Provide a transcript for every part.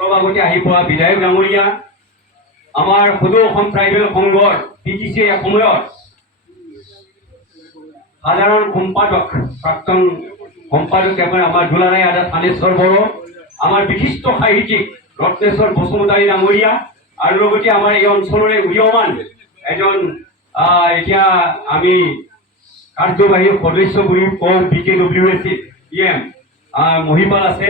অলপ আগতে আহি পোৱা বিধায়ক ডাঙৰীয়া, আমাৰ সদৌ অসম ট্ৰাইবেল সংঘৰ PTC এসময়ত সাধাৰণ সম্পাদক, প্ৰাক্তন সম্পাদক আমাৰ দুলাৰায় আদা থানেশ্বৰ বড়ো, আমাৰ বিশিষ্ট সাহিত্যিক ৰত্নেশ্বৰ বসুমতাৰী ডাঙৰীয়া, আৰু লগতে আমাৰ এই অঞ্চলৰে উদীয়মান এজন এতিয়া আমি কাৰ্যবাহী সদস্য বুলি কওঁ BKWSC PM মহিপাল আছে,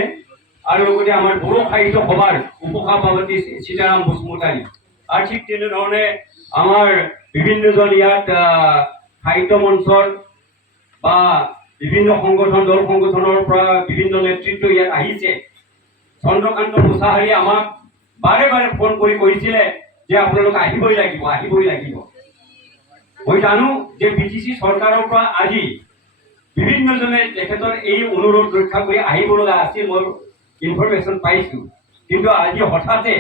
আৰু লগতে আমাৰ বড়ো সাহিত্য সভাৰ উপসভাপতি সীতাৰাম বসুমতাৰী, আৰু ঠিক তেনেধৰণে আমাৰ বিভিন্নজন ইয়াত সাহিত্য মঞ্চৰ বা বিভিন্ন সংগঠন দল সংগঠনৰ পৰা বিভিন্ন নেতৃত্ব ইয়াত আহিছে। চন্দ্ৰকান্ত মুছাহাৰীয়ে আমাক বাৰে বাৰে ফোন কৰি কৈছিলে যে আপোনালোক আহিবই লাগিব, আহিবই লাগিব। মই জানো যে PTC চৰকাৰৰ পৰা আজি বিভিন্নজনে তেখেতৰ এই অনুৰোধ ৰক্ষা কৰি আহিব লগা আছিল, মই ইনফৰমেশ্যন পাইছো, কিন্তু আজি হঠাতে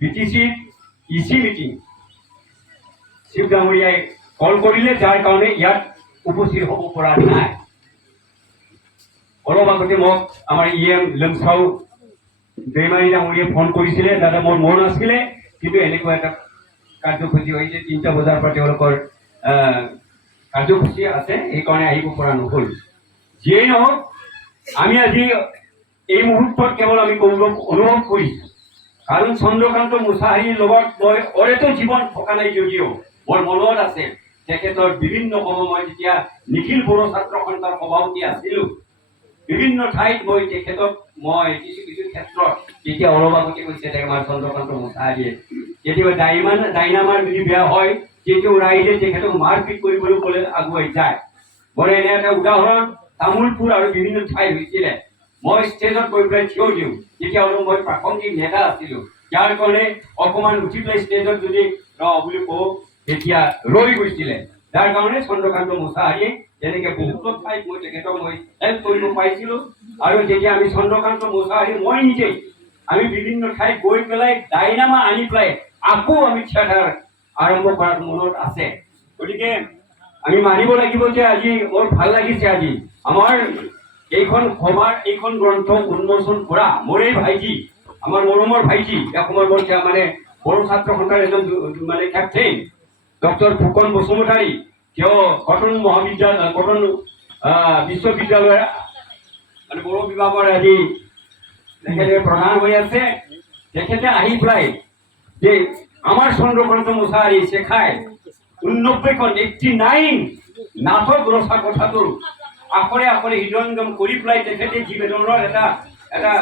PTC EC মিটিং শিৱ ডাঙৰীয়াই কল কৰিলে, যাৰ কাৰণে ইয়াত উপস্থিত হ'ব পৰা নাই। অলপ আগতে মোক আমাৰ EM লংচাও দেমাৰী ডাঙৰীয়াই ফোন কৰিছিলে, দাদা মোৰ মন আছিলে, কিন্তু এনেকুৱা এটা কাৰ্যসূচী হৈছে, 3টা বজাৰ পৰা তেওঁলোকৰ কাৰ্যসূচী আছে, সেইকাৰণে আহিব পৰা নহ'ল। যিয়েই নহওক, আমি আজি এই মুহূৰ্তত কেৱল আমি গৌৰৱ অনুভৱ কৰিছোঁ, কাৰণ চন্দ্ৰকান্ত মুছাহাৰীৰ লগত মই অৰেতো জীৱন থকা নাই যদিও মোৰ মনত আছে তেখেতৰ বিভিন্ন সময় যেতিয়া নিখিল বড়ো ছাত্ৰ সন্থাৰ সভাপতি আছিলোঁ, বিভিন্ন ঠাইত মই তেখেতক কিছু কিছু ক্ষেত্ৰত যেতিয়া অলপ আগতে কৈছে আমাৰ চন্দ্ৰকান্ত মুছাহাৰীয়ে কেতিয়াবা ডাইনামাৰ যদি বেয়া হয় তেতিয়াও ৰাইজে তেখেতক মাৰপিট কৰিবলৈ ক'লে আগুৱাই যায়। মোৰ এনে এটা উদাহৰণ তামোলপুৰ আৰু বিভিন্ন ঠাই হৈছিলে, মই ষ্টেজত গৈ পেলাই থিয় দিওঁ, তেতিয়া অলপ মই প্ৰাসংগিক নেতা আছিলোঁ, যাৰ কাৰণে অকণমান উঠি পেলাই ষ্টেজত যদি বুলি কওঁ তেতিয়া ৰৈ গৈছিলে, যাৰ কাৰণে চন্দ্ৰকান্ত মুছাহাৰীয়ে তেনেকে বহুতো ঠাইত মই তেখেতক হেল্প কৰিব পাইছিলোঁ। আৰু যেতিয়া আমি চন্দ্ৰকান্ত মুছাহাৰী মই নিজেই আমি বিভিন্ন ঠাইত গৈ পেলাই ডাইনামা আনি পেলাই আকৌ আমি থিয়েটাৰ আৰম্ভ কৰাৰ মনত আছে। গতিকে আমি মানিব লাগিব যে আজি মোৰ ভাল লাগিছে, আজি আমাৰ এইখন সভাৰ এইখন গ্ৰন্থ উন্মোচন কৰা মোৰ এই ভাইটি, আমাৰ মৰমৰ ভাইটি, এসময়ত মানে বড়ো ছাত্ৰ সন্থাৰ এজন মানে কেপ্টেইন ডক্টৰ ফুকন বসুমতাৰী, তেওঁ কটন বিশ্ববিদ্যালয়ৰ মানে বড়ো বিভাগৰ আজি তেখেতে প্ৰধান হৈ আছে। তেখেতে আহি পেলাই যে আমাৰ চন্দ্ৰকান্ত মুছাহাৰী শেখায় 89 নাটক ৰচা কথাটো আখৰে আখৰে হৃদয়ংগম কৰি পেলাই তেখেতে জীৱনৰ এটা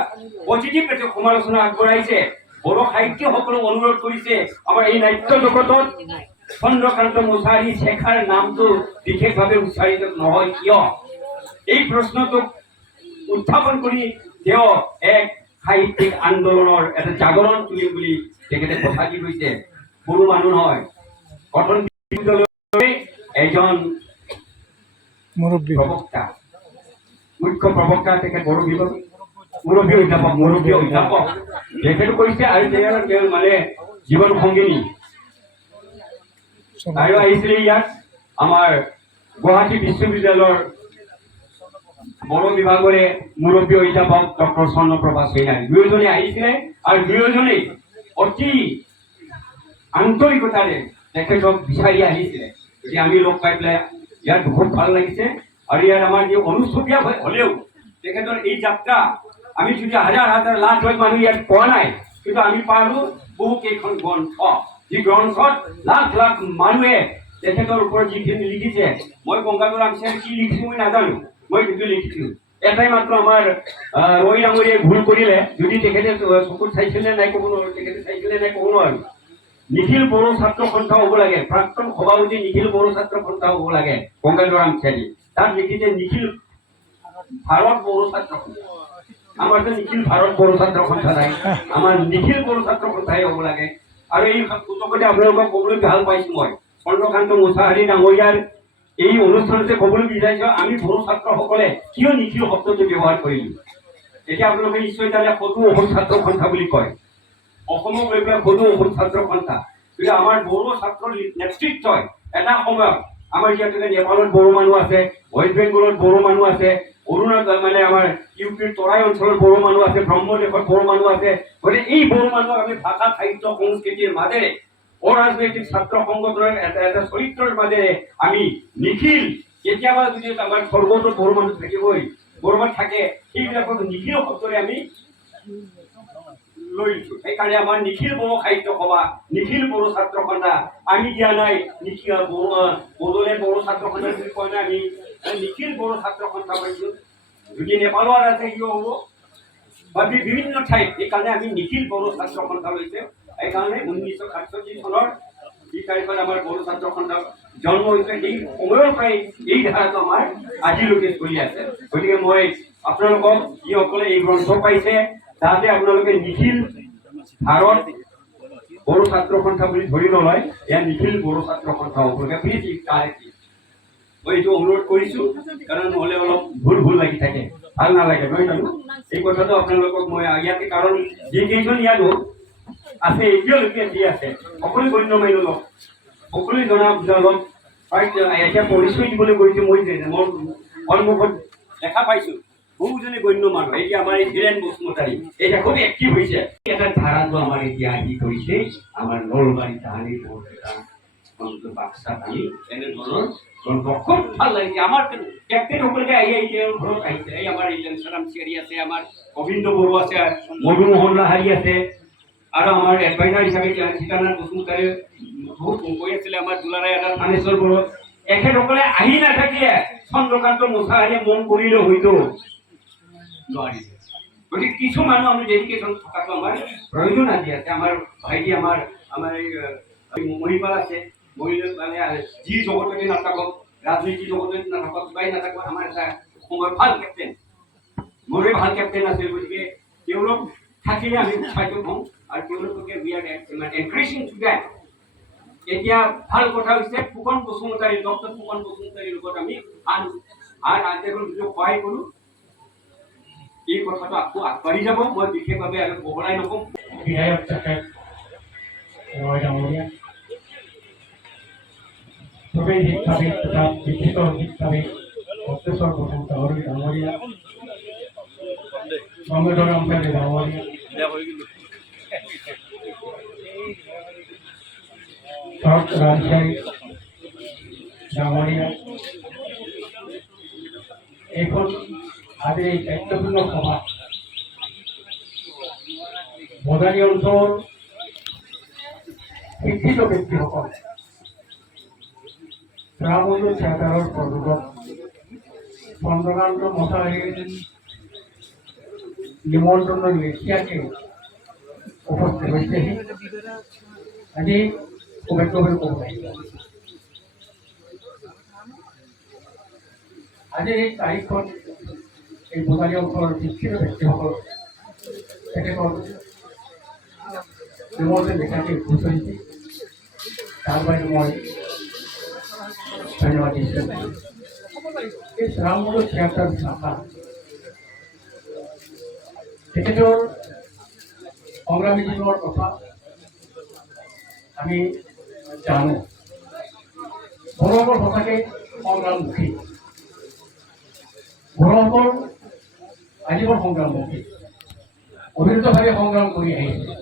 পজিটিভ এটা সমালোচনা আগবঢ়াইছে। বড়ো সাহিত্যসকলক অনুৰোধ কৰিছে আমাৰ এই নাট্য জগতত চন্দ্ৰকান্ত মুছাহাৰী শেখাৰ নামটো বিশেষভাৱে উচ্চাৰিত নহয় কিয়, এই প্ৰশ্নটোক উত্থাপন কৰি তেওঁ এক সাহিত্যিক আন্দোলনৰ এটা জাগৰণ তুলিম বুলি তেখেতে কথা দি গৈছে। সৰু মানুহ নহয়, কটন বিশ্ববিদ্যালয়ৰ এজন প্ৰবক্তা, মুখ্য প্ৰবক্তা, তেখেত বড়ো বিভাগ মুৰব্বী অধ্যাপক তেখেতে কৈছে, আৰু তেওঁ মানে জীৱন সংগিনী আৰু আহিছিলে ইয়াত আমাৰ গুৱাহাটী বিশ্ববিদ্যালয়ৰ বড়ো বিভাগৰে মুৰব্বী অধ্যাপক ডক্টৰ চন্দ্ৰপ্ৰভা চৈনাৰী, দুয়োজনে আহিছিলে, আৰু দুয়োজনেই অতি আন্তৰিকতাৰে তেখেতক বিচাৰি আহিছিলে। গতিকে আমি লগ পাই পেলাই ইয়াত বহুত ভাল লাগিছে। আৰু ইয়াত আমাৰ যি অনুষ্ঠুপীয়া হ'লেও তেখেতৰ এই যাত্ৰা আমি যদি হাজাৰ হাজাৰ লাখ লাখ মানুহ ইয়াত পোৱা নাই, কিন্তু আমি পালোঁ বহু কেইখন গ্ৰন্থ, যি গ্ৰন্থত লাখ লাখ মানুহে তেখেতৰ ওপৰত যিখিনি লিখিছে। মই গংগাধৰ আমচাই কি লিখিছোঁ মই নাজানো, মই কিন্তু লিখিছোঁ। এটাই মাত্ৰ আমাৰ ৰৈ ডাঙৰীয়াই ভুল কৰিলে, যদি তেখেতে চকুত চাইছিলে নাই ক'ব নোৱাৰোঁ, তেখেতে চাইছিলে নাই ক'ব নোৱাৰোঁ। নিখিল বড়ো ছাত্ৰ সন্থা হ'ব লাগে, প্ৰাক্তন সভাপতি নিখিল বড়ো ছাত্ৰ সন্থা হ'ব লাগে গংগাধৰ আমচাই, তাত লিখিছে নিখিল ভাৰত বড়ো ছাত্ৰ সন্থা। আমাৰতো নিখিল ভাৰত বড়ো ছাত্ৰ সন্থা নাই, আমাৰ নিখিল বড়ো ছাত্ৰ সন্থাই হ'ব লাগে। আৰু এই পুস্তকতে আপোনালোকক ক'বলৈ ভাল পাইছোঁ, মই চন্দ্ৰকান্ত মুছাহাৰী ডাঙৰীয়াৰ এই অনুষ্ঠানতে ক'বলৈ বিচাৰিছোঁ, আমি বড়ো ছাত্ৰসকলে কিয় নিখিল শব্দটো ব্যৱহাৰ কৰিলোঁ। এতিয়া আপোনালোকে নিশ্চয় জানে সদৌ অসম ছাত্ৰ সন্থা বুলি কয়, অসমক লৈ পেলাই সদৌ অসম ছাত্ৰ সন্থা, কিন্তু আমাৰ বড়ো ছাত্ৰৰ নেতৃত্বই এটা সময়ত আমাৰ ইয়াতে নেপালত বড়ো মানুহ আছে, ৱেষ্ট বেংগলত বড়ো মানুহ আছে, অৰুণাচল মানে আমাৰ ইউপিৰ তৰাই অঞ্চলৰ বড়ো মানুহ আছে, ব্ৰহ্মদেশৰ বড়ো মানুহ আছে। গতিকে এই বড়ো মানুহক আমি ভাষা, সাহিত্য, সংস্কৃতিৰ মাজেৰে অৰাজনৈতিক ছাত্ৰ সংগঠনৰ এটা চৰিত্ৰৰ মাজেৰে আমি নিখিল, কেতিয়াবা যদি আমাৰ স্বৰ্গতো বড়ো মানুহ থাকিবই, বড়ো মানুহ থাকে, সেইবিলাকক নিখিল শব্দৰে আমি লৈছো। সেইকাৰণে আমাৰ নিখিল বড়ো সাহিত্য সভা, নিখিল বড়ো ছাত্ৰ সন্থা, আমি দিয়া নাই নিখিল বড়োলেণ্ড বড়ো ছাত্ৰ সন্থা বুলি কোৱা নাই, আমি নিখিল বড়ো ছাত্ৰ সন্থা পাইছো। যদি নেপালৰ আছে কিয় হ'ব, বা বিভিন্ন ঠাইত, সেইকাৰণে আমি নিখিল বড়ো ছাত্ৰ সন্থা লৈছে। সেইকাৰণে 1967 চনৰ যি তাৰিখত আমাৰ বড়ো ছাত্ৰ সন্থা জন্ম হৈছে, সেই সময়ৰ পৰাই এই ধাৰাটো আমাৰ আজিলৈকে চলি আছে। গতিকে মই আপোনালোকক যিসকলে এই গ্ৰন্থ পাইছে, যাতে আপোনালোকে নিখিল ভাৰত বড়ো ছাত্ৰ সন্থা বুলি ধৰি নলয়, এয়া নিখিল বড়ো ছাত্ৰ সন্থা হ'ব লাগে। প্লিজ মই এইটো অনুৰোধ কৰিছো, কাৰণ নহ'লে অলপ ভুল লাগি থাকে, ভাল নালাগে, নহয় জানো? এই কথাটো আপোনালোকক মই ইয়াতে, কাৰণ যিকেইজন ইয়াত আছে এতিয়ালৈকে যি আছে সকলোৱে গণ্য মানি লওক, সকলোৱে জনা বুজা লওক। এতিয়া পৰিচয় দিবলৈ গৈছো, মই মোৰ সন্মুখত দেখা পাইছো বহুজনে গণ্য মানুহ। এতিয়া আমাৰ এই ধীৰেন বসুমতাৰী এতিয়া খুব এক্টিভ হৈছে। এটা ধাৰাটো আমাৰ এতিয়া আহি কৰিছে, আমাৰ নলবাৰী তাহানিৰ বাক্সাত আমি এনেধৰণৰ গ্ৰন্থ খুব ভাল লাগিছে। আমাৰ কেপ্টেইন সকলোকে আহি ঘৰত আহিছে। এই আমাৰ ইলেনচাৰাম চিয়াৰী আছে, আমাৰ গোবিন্দ বড়ো আছে, মধুমোহন লাহাৰী আছে, আৰু আমাৰ এডভাইজাৰ হিচাপে সীতানাথ বসুমতাৰী বহুত কৈ আছিলে, আমাৰ দুলাৰাই এটা থানেশ্বৰ বড়ো। এখেতসকলে আহি নাথাকিলে চন্দ্ৰকান্ত মুছাহাৰীয়ে মন কৰিলে হয়তো নোৱাৰিলে। গতিকে কিছু মানুহ আমি ডেডিকেশ্যন থকাটো আমাৰ প্ৰয়োজন আজি আছে। আমাৰ ভাইটি আমাৰ মহিপাল আছে, মহিলা যি জগততে নাথাকক, ৰাজনীতি জগততে নাথাকক, কিবাই নাথাকক, আমাৰ এটা সময় ভাল কেপ্টেইন, মোৰে ভাল কেপ্টেইন আছিল। গতিকে তেওঁলোক থাকিলে আমি উৎসাহিত হওঁ, আৰু তেওঁলোকে we are encouraging to that. এতিয়া ভাল কথা হৈছে ফুকন বসুমতাৰী, ডক্টৰ ফুকন বসুমতাৰীৰ লগত আমি আজি সহায় কৰোঁ। এই কথাটো আকৌ আগবাঢ়ি যাব। মই বিশেষভাৱে আৰু বহলাই নকওঁ। বিধায়ক তেখেত ৰয় ডাঙৰীয়া, প্ৰৱেশ শিক্ষাবিদ তথা বিকৃত শিক্ষাবিদ ভক্তেশ্বৰ বসুমতাৰী ডাঙৰীয়া, গংগাধৰ আমচাৰী ডাঙৰীয়া, শৰৎ ৰাজচাৰী ডাঙৰীয়া, এইখন আজি এই দায়িত্বপূৰ্ণ সভা বজাৰী অঞ্চলৰ শিক্ষিত ব্যক্তিসকল, ৰামবন্ধু থিয়েটাৰৰ প্ৰযোজক চন্দ্ৰকান্ত মুছাহাৰীৰ নিমন্ত্ৰণৰ লেখীয়াকৈ উপস্থিত হৈছেহি। আজি শুভেচ্ছাবোৰ ক'ব লাগিব। আজি এই তাৰিখখন এই বজাৰী অঞ্চলৰ শিক্ষিত ব্যক্তিসকল তেখেতৰ নিমন্ত্ৰণ লেখাকে উপস্থিত হৈছে, তাৰ বাবে মই ধন্যবাদ দিছোঁ। এই ৰামবন্ধু থিয়েটাৰ শাখা তেখেতৰ সংগ্ৰামী জীৱনৰ কথা আমি জানো। বড়োসকল সঁচাকৈ সংগ্ৰামমুখী, বড়োসকল আজীৱন সংগ্ৰামমুখী, অবিৰতভাৱে সংগ্ৰাম কৰি আহিছে।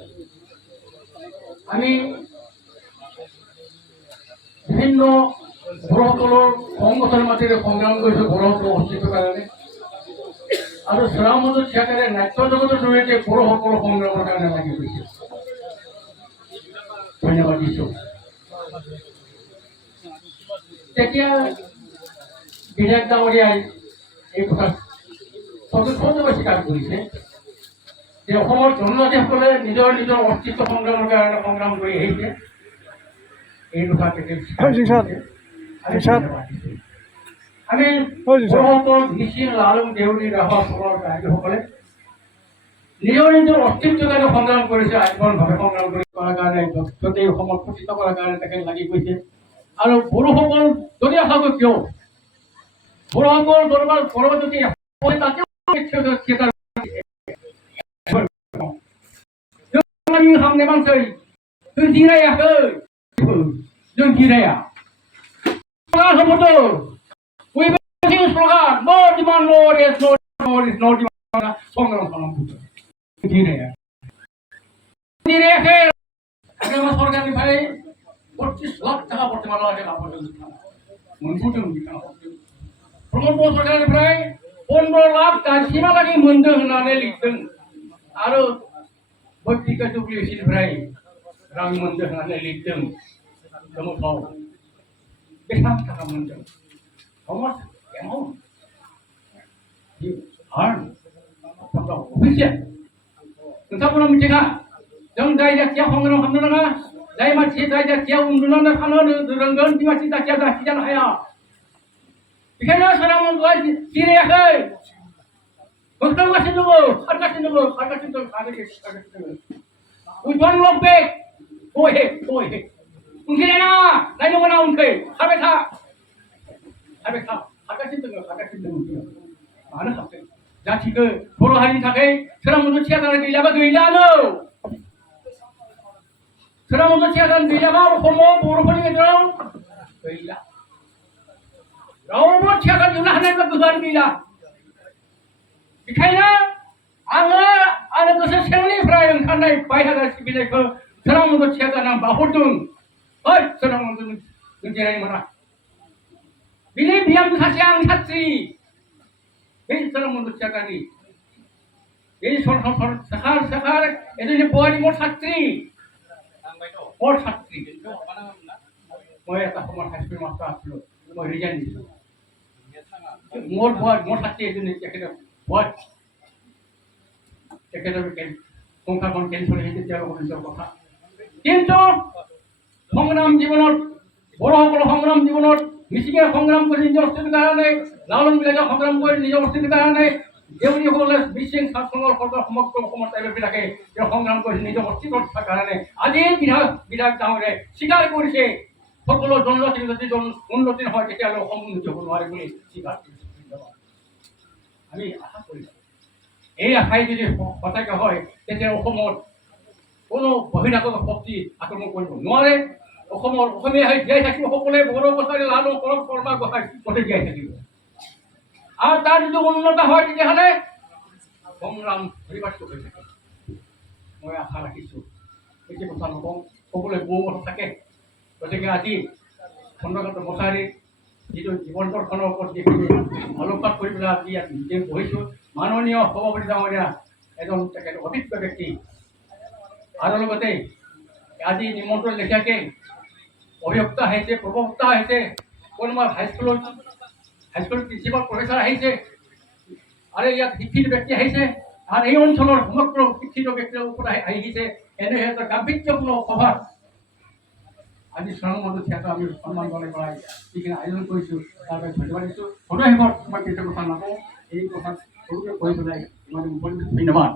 আমি বিভিন্ন বড়োসকলৰ সংগঠনৰ মাজেৰে সংগ্ৰাম কৰিছোঁ বড়োসকলৰ অস্তিত্বৰ কাৰণে, আৰু ৰামবন্ধু থিয়েটাৰে নাট্য জগতৰ জৰিয়তে বড়োসকলৰ সংগ্ৰামৰ কাৰণে লাগি গৈছে। ধন্যবাদ দিছোঁ। তেতিয়া বিধায়ক ডাঙৰীয়াই এই কথা সচেতনভাৱে স্বীকাৰ কৰিছে যে অসমৰ জনজাতিসকলে নিজৰ নিজৰ অস্তিত্ব সংগ্ৰামৰ কাৰণে সংগ্ৰাম কৰি আহিছে। এই কথা আমি বড়োসকল মিচিং, লালুং, দেউৰী, ৰাভা, কোঁৱৰ, কাৰ্বিসকলে নিজৰ নিজৰ অস্তিত্বৰ কাৰণে সংগ্ৰাম কৰিছে, আজীৱনভাৱে সংগ্ৰাম কৰি কৰাৰ কাৰণে, গোটেই অসমত প্ৰতিষ্ঠিত কৰাৰ কাৰণে তেখেত লাগি গৈছে। আৰু বড়োসকল যদি আশাকৈ কিয় বড়োসকল বড়ো যদি তাতেও जों जिरायाखै, जों जिराया। बयबो শ্লোগান নো ডিমান্ড নো রেস নো ডিমান্ড সংগ্রাম সমাপ্ত ধীরে ধীরে আমার সরকারি ভাই 25 লাখ টাকা বর্তমান টাকা পর্যন্ত মনপুটুম প্রমোদ সরকারের প্রায় 15 লাখ সীমা লাগে মন্দ होननानै লিখदों आरो बयतिका डब्लिउसिनिफ्राय रां मोनदों होननानै लिरदों गोमोथाव बेसेबां थाखा मोनदों how much amount you earn from the official नोंथांमोना मिथिखा जों जाय जाथिया संग्राम खालामनो नाङा जाय मानसि जाय जाथिया उन्दुनानै थानो रोंगोन बे मानसि जाथिया जाथि जानो हाया बेखायनो सोरां मन्दला जिरायाखै खारगासिनो दङ खारगासिनो दङ we don't look back go ahead उनखै नाङा नायनो मोना उनखै खारबाय था खारगासिनो दङ मानो खारदों जाथिखौ बर' हारिनि थाखाय सोरां मन्दल थियाटार गैलाबा गैलानो सोरां मन्दल थियाटार गैलाबा असमाव बर'फोरनि गेजेराव गैला रावबो थियाटार लुनो हानायबा गोहोआनो गैला बेखायनो आङो गोसो सिंनिफ्राय ओंखारनाय बायहाजार सिबिनायखौ सोरां मन्दल थियाटारनो बाहरदों ओइ सोरां मन्दल नों जिरायनो मोना बिनि बिहामजो सासे आंनि साथ्रि बे सोरां मन्दल थियाटारनि बे सेखार एजोंनि बहानि मोर साथ्रि মই এটা সময় হাইস্কুল মাষ্টাৰ আছিলোঁ মই ৰিজাইন দিছোঁ মোৰ ছাত্ৰী এজনী তেখেতৰ সংসাৰখন কেঞ্চেল হৈছে তেওঁলোকৰ নিজৰ কথা কিন্তু সংগ্ৰাম জীৱনত বড়োসকলৰ সংগ্ৰাম জীৱনত মিচিঙে সংগ্ৰাম কৰি নিজৰ অস্তিত্বৰ কাৰণে লালনবিলাকে সংগ্ৰাম কৰি নিজৰ অস্তিত্বৰ কাৰণে দেউৰীসকলে মিচিং শাসনৰ সমগ্ৰ অসমৰ ট্ৰাইবেলবিলাকে তেওঁ সংগ্ৰাম কৰি নিজৰ অস্তিত্বৰ কাৰণে আজি বিধায়ক ডাঙৰে স্বীকাৰ কৰিছে সকলো জনজাতিৰ যদি উন্নতি নহয় তেতিয়াহ'লে অসম উন্নতি হ'ব নোৱাৰে বুলি স্বীকাৰ কৰিছে আমি আশা কৰিছোঁ এই আশাই যদি সঁচাকৈ হয় তেতিয়া অসমত কোনো বহিৰাগত শক্তি আক্ৰমণ কৰিব নোৱাৰে অসমীয়া হৈ জীয়াই থাকিব সকলোৱে বড়ো কছাৰী লালু কৰম শৰ্মা গোহাঁই গোটেই জীয়াই থাকিব আৰু তাৰ যদি উন্নত হয় তেতিয়াহ'লে সংগ্ৰাম পৰিৱৰ্তিত হৈ থাকে মই আশা ৰাখিছোঁ বেছি কথা নকওঁ সকলোৱে বহু কথা থাকে গতিকে আজি চন্দ্ৰকান্ত কছাৰীৰ যিটো জীৱন দৰ্শনৰ ওপৰত যিখিনি আলোকপাত কৰি পেলাই আজি ইয়াত নিজে বহিছোঁ মাননীয় সভাপতি ডাঙৰীয়া এজন তেখেত অভিজ্ঞ ব্যক্তি আৰু লগতে আজি নিমন্ত্ৰণ লেখীয়াকৈ অভিযুক্ত আহিছে প্ৰবক্তা আহিছে কোনোবা হাইস্কুলৰ প্ৰিন্সিপাল প্ৰফেচাৰ আহিছে আৰু ইয়াত শিক্ষিত ব্যক্তি আহিছে আৰু এই অঞ্চলৰ সমগ্ৰ শিক্ষিত ব্যক্তিৰ ওপৰত আহিছে এনে এটা গাম্ভীৰ্যপূৰ্ণ সভাত আজি সোৰাং মণ্ডল থিয়েটাৰ আমি সন্মান জনাই পেলাই যিখিনি আয়োজন কৰিছোঁ তাৰ বাবে ধন্যবাদ দিছোঁ সদৌ মই কেইটা কথা নকওঁ এই কথা সৰুকৈ কৈ পেলাই ইমান ধন্যবাদ